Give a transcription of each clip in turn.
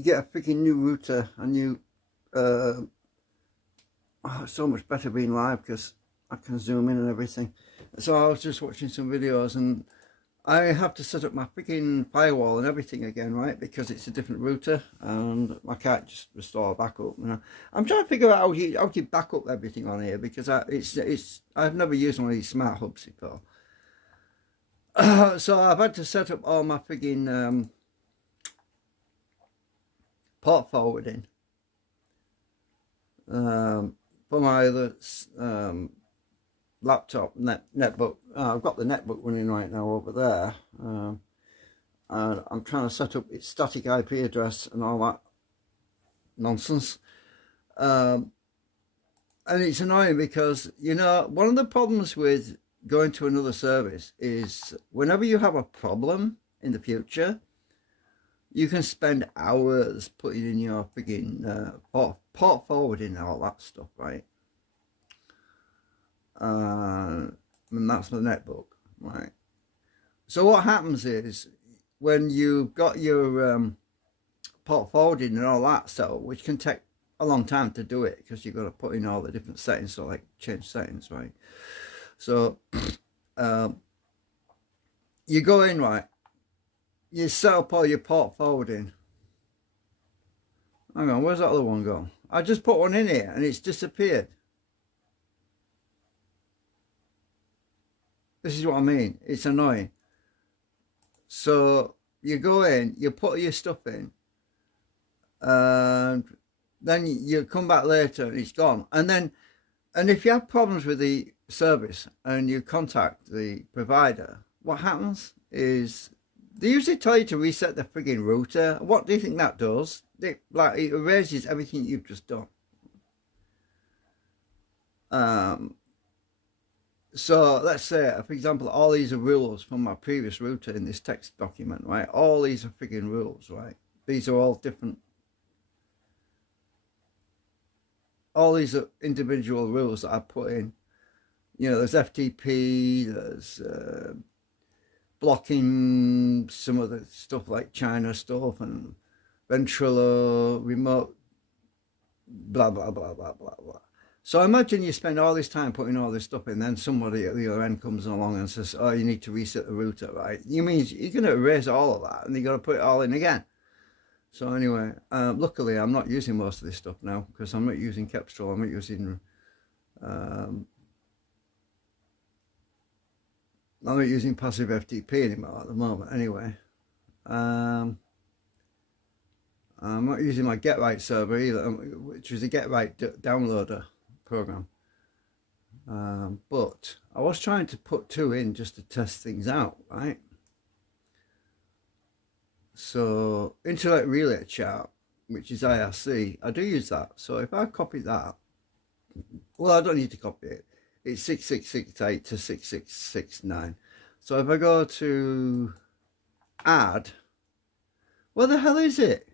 you get a freaking new router, a new, oh, it's so much better being live because I can zoom in and everything. So I was just watching some videos and I have to set up my freaking firewall and everything again, right? Because it's a different router and I can't just restore backup. You know, I'm trying to figure out how you back up everything on here because I've never used one of these smart hubs before. So I've had to set up all my freaking port forwarding for my other laptop netbook. I've got the netbook running right now over there, and I'm trying to set up its static IP address and all that nonsense. And it's annoying because, you know, one of the problems with going to another service is whenever you have a problem in the future, you can spend hours putting in your freaking port forwarding and all that stuff, right? And that's my netbook, right? So what happens is when you've got your port forwarding and all that stuff, which can take a long time to do it because you've got to put in all the different settings, so like change settings, right? So you go in, right, you set up all your port forwarding. Hang on, where's that other one gone? I just put one in here and it's disappeared. This is what I mean. It's annoying. So you go in, you put your stuff in, and then you come back later and it's gone. And if you have problems with the service and you contact the provider, what happens is they usually tell you to reset the frigging router. What do you think that does? It erases everything you've just done. So let's say, for example, all these are rules from my previous router in this text document, right? All these are frigging rules, right? These are all different. All these are individual rules that I put in. You know, there's FTP, there's blocking some of the stuff like China stuff and Ventrilo, remote, blah, blah, blah, blah, blah, blah. So imagine you spend all this time putting all this stuff in, then somebody at the other end comes along and says, oh, you need to reset the router, right? You mean you're going to erase all of that and you got to put it all in again. So anyway, luckily I'm not using most of this stuff now because I'm not using Kepstrel. I'm not using passive FTP anymore at the moment anyway. I'm not using my GetRight server either, which is a GetRight downloader program. But I was trying to put two in just to test things out, right? So Internet Relay Chat, which is IRC, I do use that. So if I copy that, well, I don't need to copy it. It's 6668 to 6669. So if I go to add, where the hell is it?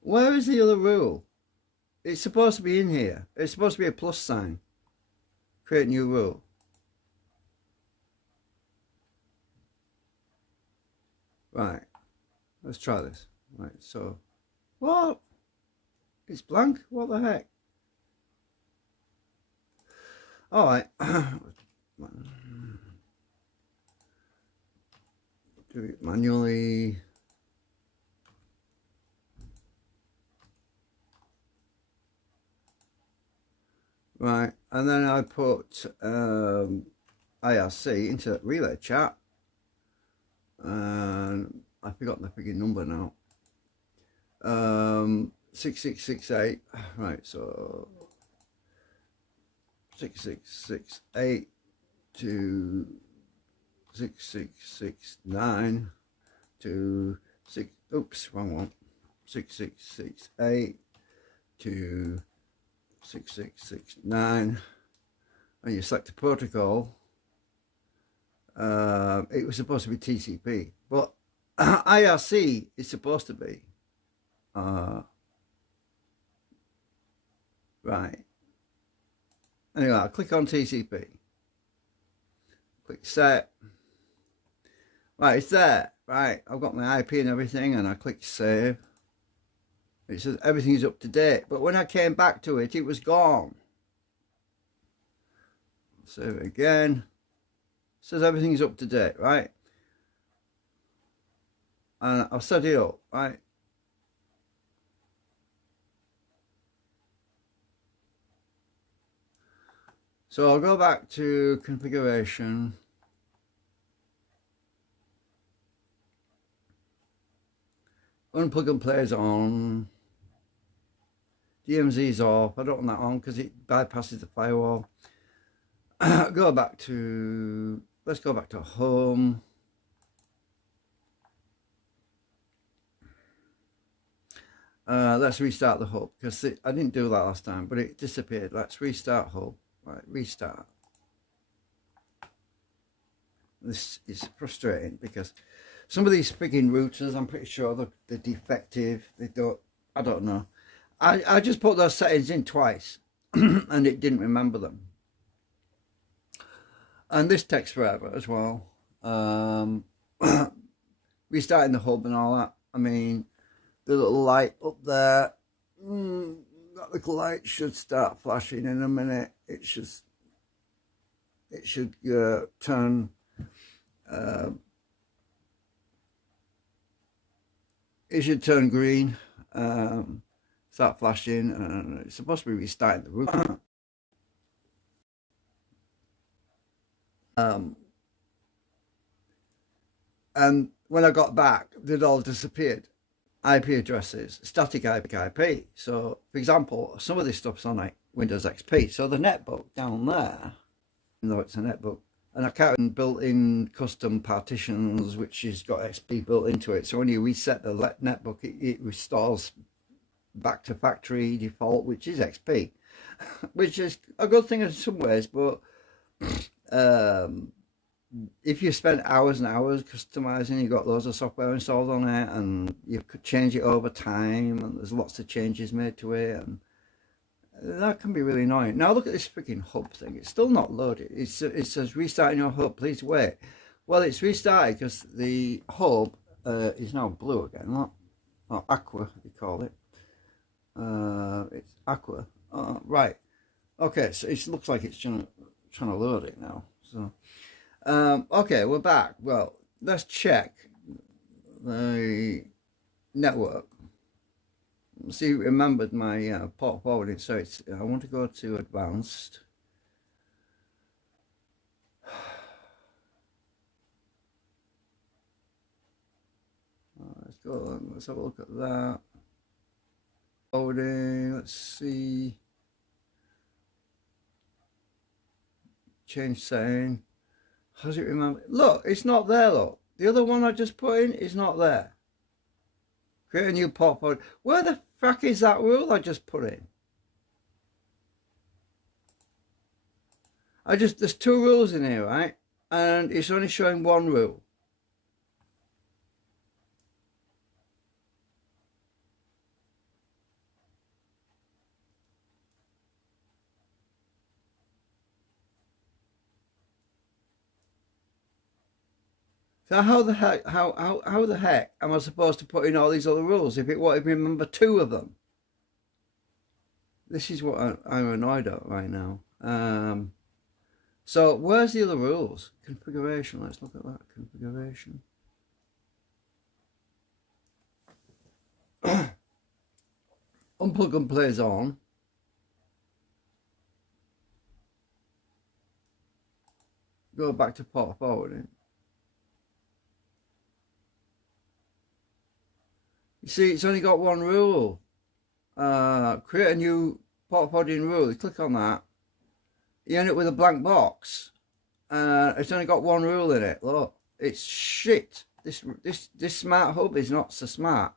Where is the other rule? It's supposed to be in here. It's supposed to be a plus sign. Create new rule. Right. Let's try this. Right. So, what? It's blank. What the heck? All right. Do it manually. Right, and then I put IRC into relay chat, and I've forgotten the freaking number now. 6668. Right, so 6668 to 6669 to wrong one. 6668 to 6669, and you select the protocol. It was supposed to be TCP, but IRC is supposed to be right. Anyway, I'll click on TCP, click set. Right, it's there. right, I've got my IP and everything, and I click save. It says everything's up to date, but when I came back to it, it was gone. Save it again. It says everything's up to date, right? And I'll set it up, right? So I'll go back to configuration. Unplug and play is on. DMZ is off. I don't want that on because it bypasses the firewall. Go back to, let's go back to home. Let's restart the hub because I didn't do that last time, but it disappeared. Let's restart hub. Right, restart. This is frustrating because some of these frigging routers, I'm pretty sure they're defective. I don't know. I just put those settings in twice and it didn't remember them. And this takes forever as well. Restarting the hub and all that. I mean, the little light up there, that little light should start flashing in a minute. It should turn, it should turn green, start flashing, and it's supposed to be restarting the router. And when I got back, they'd all disappeared. IP addresses, static IP. So, for example, some of this stuff's on like Windows XP. So the netbook down there, even though it's a netbook, and I can't built-in custom partitions, which has got XP built into it. So when you reset the netbook, it restores back to factory default, which is XP, which is a good thing in some ways, but if you spend hours and hours customizing, you've got loads of software installed on it and you could change it over time and there's lots of changes made to it, and that can be really annoying. Now look at this freaking hub thing. It's still not loaded. It says restarting your hub, please wait. Well, it's restarted because the hub is now blue again, or aqua they call it. It's aqua. Right. Okay, so it looks like it's trying to load it now. So okay, we're back. Well, let's check the network. See, remembered my port forwarding. So I want to go to advanced. Let's go. Let's have a look at that. Forwarding. Let's see. Change setting. How's it remember? Look, it's not there, look. The other one I just put in is not there. Create a new port forward. Where the fuck is that rule I just put in? There's two rules in here, right? And it's only showing one rule. So how the heck am I supposed to put in all these other rules if it won't even remember two of them? This is what I'm annoyed at right now. So where's the other rules? Configuration. Let's look at that. Configuration. Unplug and play is on. Go back to port forwarding. You see, it's only got one rule. Create a new port forwarding rule. You click on that. You end up with a blank box. It's only got one rule in it. Look, it's shit. This smart hub is not so smart.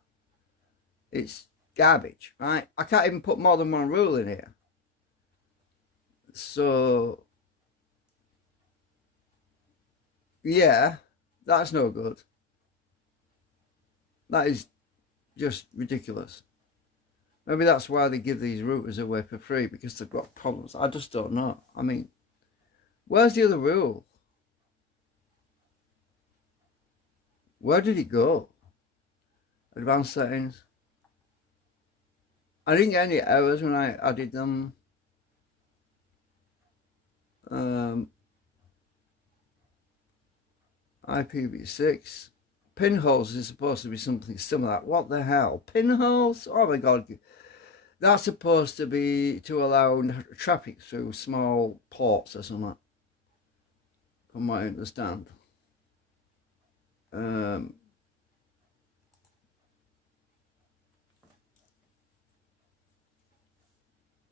It's garbage, right? I can't even put more than one rule in here. So, yeah, that's no good. That is just ridiculous. Maybe that's why they give these routers away for free, because they've got problems. I just don't know. I mean, where's the other rule? Where did it go? Advanced settings. I didn't get any errors when I added them. IPv6. Pinholes is supposed to be something similar. What the hell? Pinholes? Oh my god. That's supposed to be to allow traffic through small ports or something, from what I understand.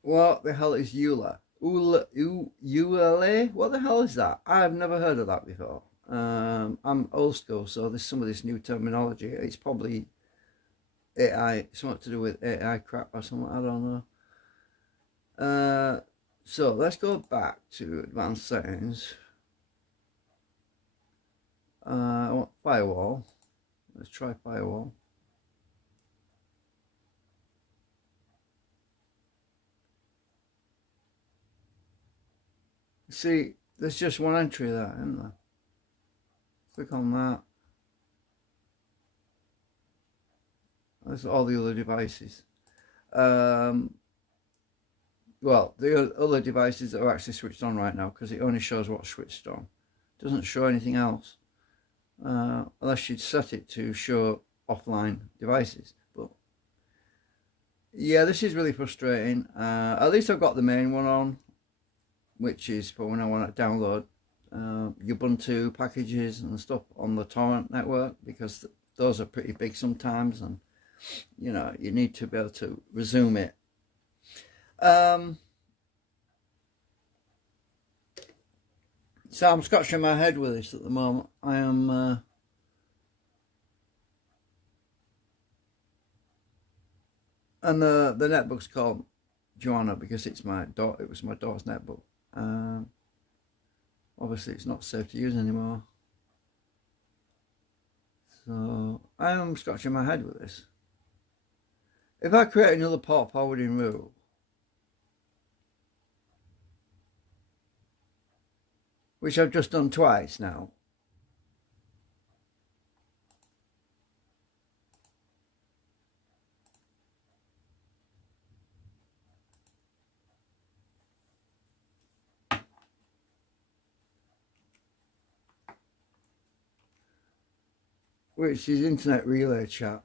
What the hell is EULA? EULA? What the hell is that? I've never heard of that before. I'm old school, so there's some of this new terminology. It's probably AI, something to do with AI crap or something, I don't know. So let's go back to advanced settings. I want firewall. Let's try firewall. See, there's just one entry there, isn't there? Click on that. That's all the other devices. Well, the other devices are actually switched on right now because it only shows what's switched on. It doesn't show anything else. Unless you'd set it to show offline devices. But yeah, this is really frustrating. At least I've got the main one on, which is for when I want to download Ubuntu packages and stuff on the torrent network, because those are pretty big sometimes, and you know, you need to be able to resume it. So I'm scratching my head with this at the moment. I am and the netbook's called Joanna because it's my daughter. It was my daughter's netbook. Obviously it's not safe to use anymore. So I am scratching my head with this. If I create another port forwarding rule, which I've just done twice now, which is internet relay chat.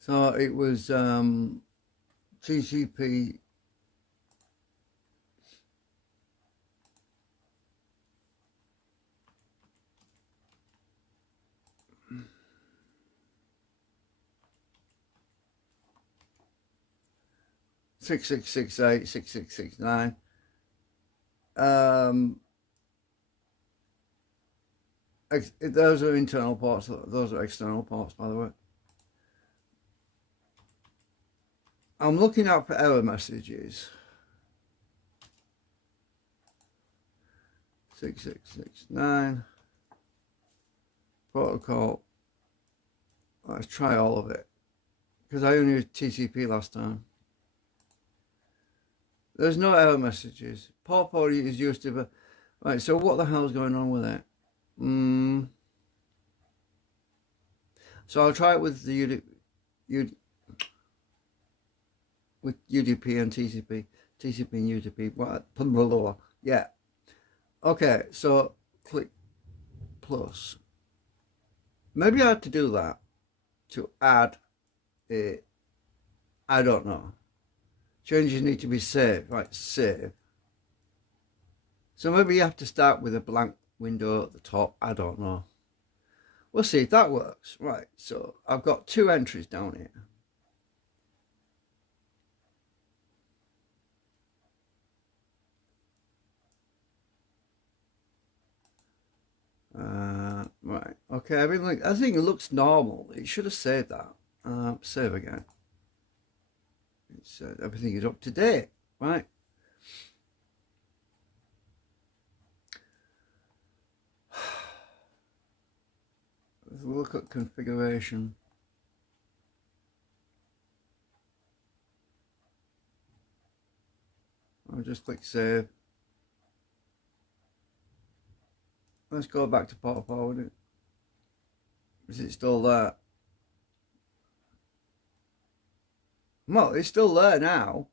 So it was TCP 6668, 6669. Those are internal ports, those are external ports, by the way. I'm looking out for error messages. 6669 protocol. Let's try all of it, because I only used TCP last time. There's no error messages. Port forwarding is used to, right, so what the hell's going on with it? So I'll try it with the with UDP and TCP, TCP and UDP. What? Yeah. Okay, so click plus. Maybe I had to do that to add it. I don't know. Changes need to be saved. Right, save. So maybe you have to start with a blank window at the top. I don't know. We'll see if that works. Right, so I've got two entries down here. Right, okay, everything, I think it looks normal. It should have saved that. Save again. It said everything is up to date, right? Let's look at configuration. I'll just click save. Let's go back to port forwarding. Is it still there? Well, it's still there now.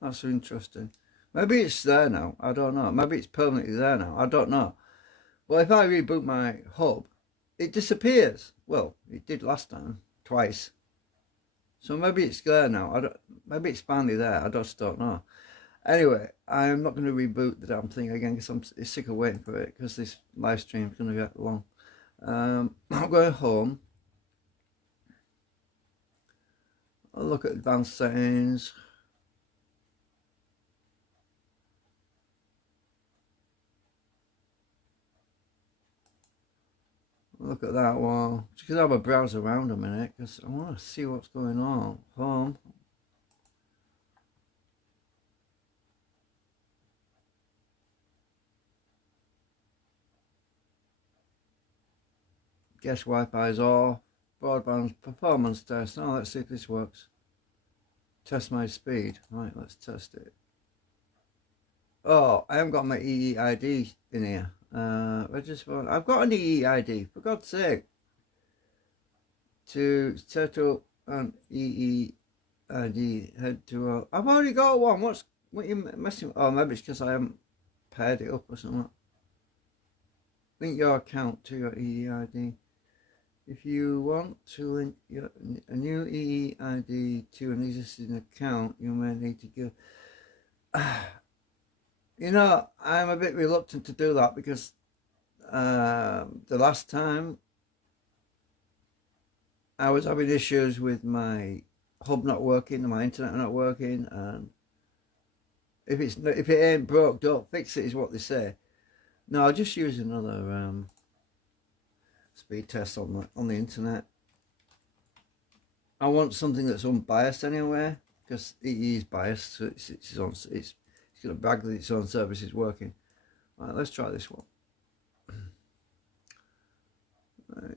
That's interesting. Maybe it's there now. I don't know. Maybe it's permanently there now. I don't know. Well, if I reboot my hub, it disappears. Well, it did last time, twice. So maybe it's there now. Maybe it's finally there. I just don't know. Anyway, I'm not going to reboot the damn thing again because I'm sick of waiting for it because this live stream is going to get long. I'm going home. I'll look at advanced settings. Look at that one. Just gonna have a browse around a minute because I want to see what's going on. Home. Guess Wi-Fi is off. Broadband performance test. Now let's see if this works. Test my speed. Right, let's test it. Oh, I haven't got my EEID in here. Register. I've got an EEID, for God's sake. To set up an EEID, head to. I've already got one. What you messing with? Oh, maybe it's because I haven't paired it up or something. Link your account to your EEID. If you want to link a new EEID to an existing account, you may need to give. You know, I'm a bit reluctant to do that because the last time I was having issues with my hub not working, my internet not working, and if it ain't broke, don't fix it, is what they say. No, I'll just use another speed test on the internet. I want something that's unbiased anyway, because EE is biased, so it's going to brag that its own service is working. Right, let's try this one.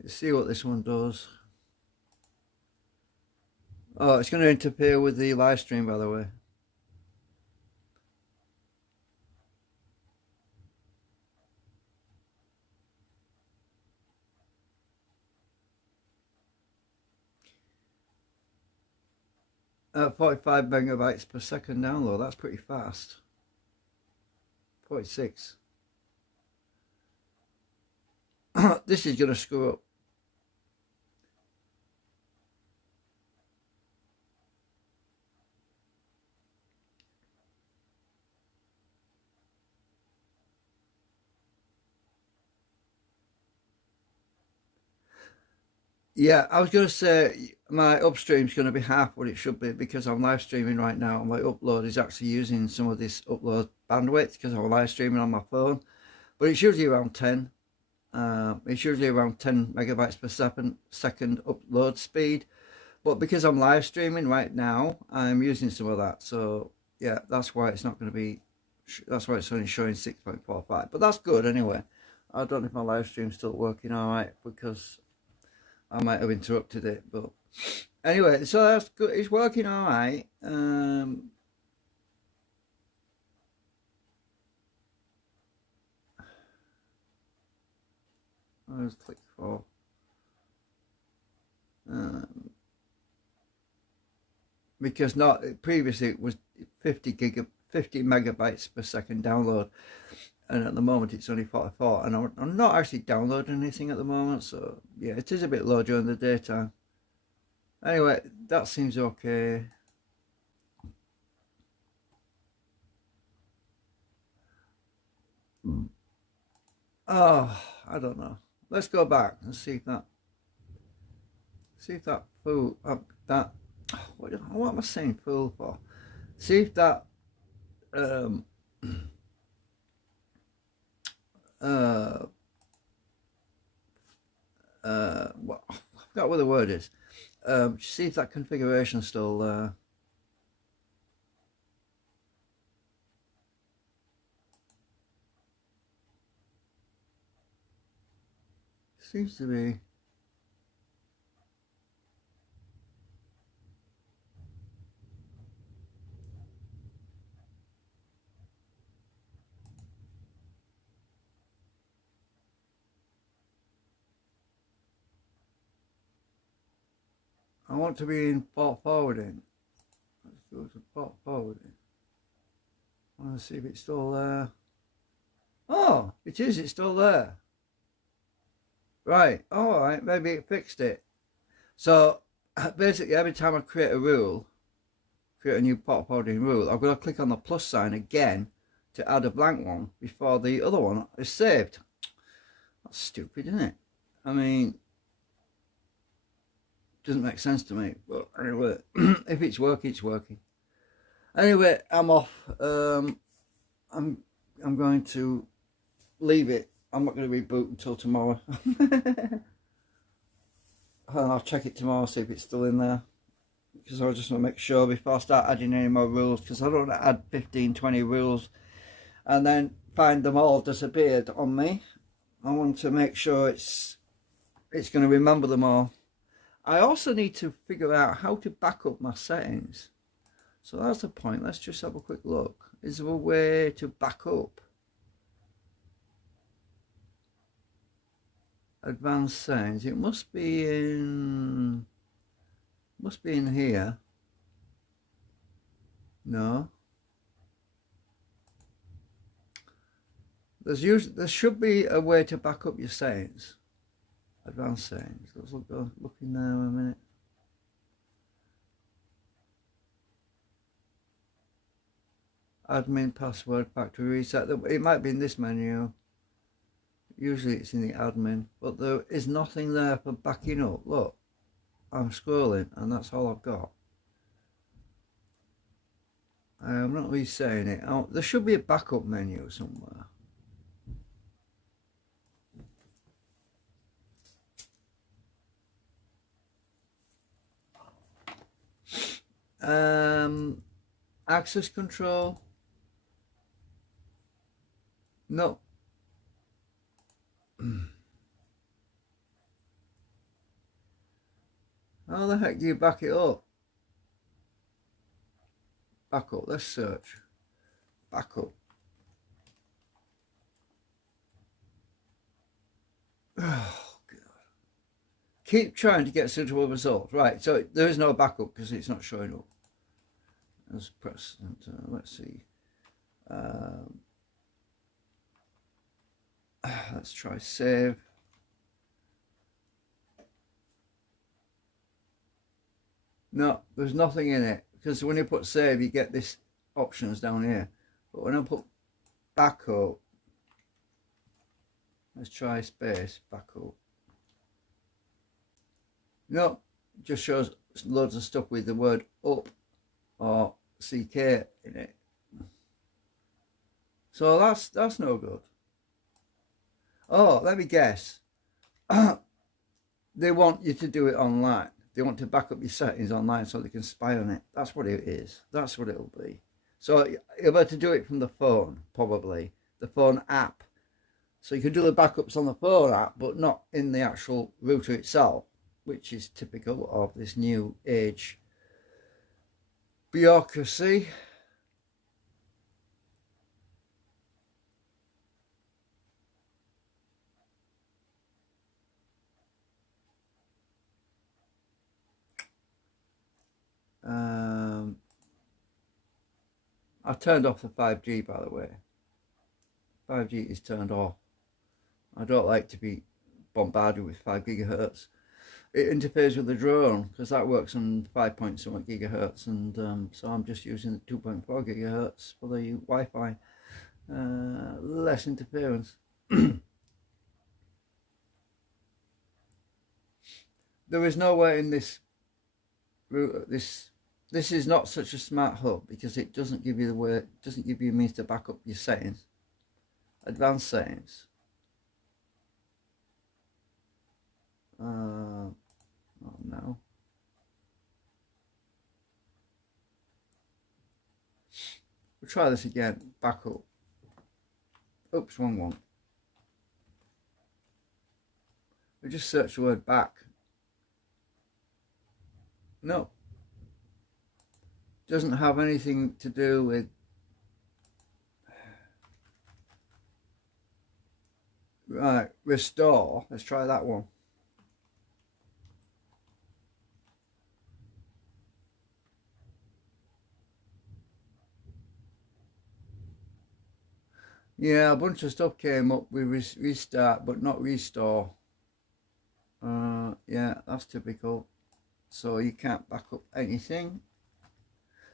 See what this one does. Oh, it's going to interfere with the live stream, by the way. At 45 megabytes per second download, that's pretty fast. 46. This is going to screw up. Yeah, I was going to say my upstream's going to be half what it should be because I'm live streaming right now. My upload is actually using some of this upload bandwidth because I'm live streaming on my phone, but it's usually around 10. It's usually around 10 megabytes per second upload speed, but because I'm live streaming right now, I'm using some of that. So yeah, that's why it's not going to be. That's why it's only showing 6.45. But that's good anyway. I don't know if my live stream's still working all right because I might have interrupted it, but anyway, so that's good. It's working all right. I'll just click for. Because not previously it was 50 megabytes per second download, and at the moment it's only 44, and I'm not actually downloading anything at the moment, so yeah, it is a bit low during the daytime. Anyway, that seems okay. Oh, I don't know. Let's go back and see if that fool that what am I saying fool for? See if that what I forgot what the word is. See if that configuration's still there. Seems to be. I want to be in port forwarding. Let's go to port forwarding. I want to see if it's still there. Oh, it is, it's still there. Right, alright, maybe it fixed it. So basically every time I create a rule, create a new port forwarding rule, I've got to click on the plus sign again to add a blank one before the other one is saved. That's stupid, isn't it? I mean, doesn't make sense to me, but anyway, if it's working, it's working. Anyway, I'm off. I'm going to leave it. I'm not going to reboot until tomorrow. And I'll check it tomorrow, see if it's still in there, because I just want to make sure before I start adding any more rules, because I don't want to add 15-20 rules and then find them all disappeared on me. I want to make sure it's going to remember them all. I also need to figure out how to back up my settings. So that's the point. Let's just have a quick look. Is there a way to back up? Advanced settings. It must be in here. No. There should be a way to back up your settings. Advanced settings. Let's look in there a minute. Admin password factory reset. It might be in this menu. Usually it's in the admin, but there is nothing there for backing up. Look, I'm scrolling and that's all I've got. I'm not really saying it. There should be a backup menu somewhere. Access control. No. How the heck do you back it up? Back up, let's search. Back up. Oh, God. Keep trying to get suitable results. Right, so there is no backup because it's not showing up. Let's press enter. Let's see. Let's try save. No, there's nothing in it, because when you put save you get this options down here, but when I put backup, let's try space backup. No, it just shows loads of stuff with the word up or CK in it. So that's no good. Oh, let me guess. They want you to do it online. They want to back up your settings online so they can spy on it. That's what it is. That's what it'll be. So you're about to do it from the phone, probably. The phone app. So you can do the backups on the phone app, but not in the actual router itself, which is typical of this new age bureaucracy. I turned off the 5G, by the way. 5G is turned off. I don't like to be bombarded with 5 gigahertz. It interferes with the drone because that works on 5.something gigahertz, and so I'm just using 2.4 gigahertz for the Wi-Fi. Less interference. There is nowhere in this this is not such a smart hub because it doesn't give you the way, it doesn't give you a means to back up your settings. Advanced settings. Oh no. We'll try this again. Back up. Oops, wrong one. We just search the word back. No. Doesn't have anything to do with right. Restore. Let's try that one. Yeah, a bunch of stuff came up with restart but not restore. Yeah, that's typical. So you can't back up anything.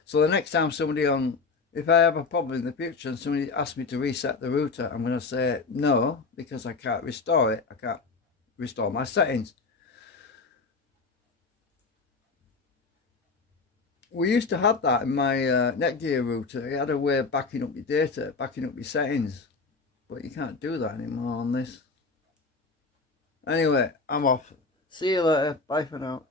So the next time somebody on, if I have a problem in the future and somebody asks me to reset the router, I'm going to say no, because I can't restore it. I can't restore my settings. We used to have that in my Netgear router. It had a way of backing up your data, backing up your settings. But you can't do that anymore on this. Anyway, I'm off. See you later. Bye for now.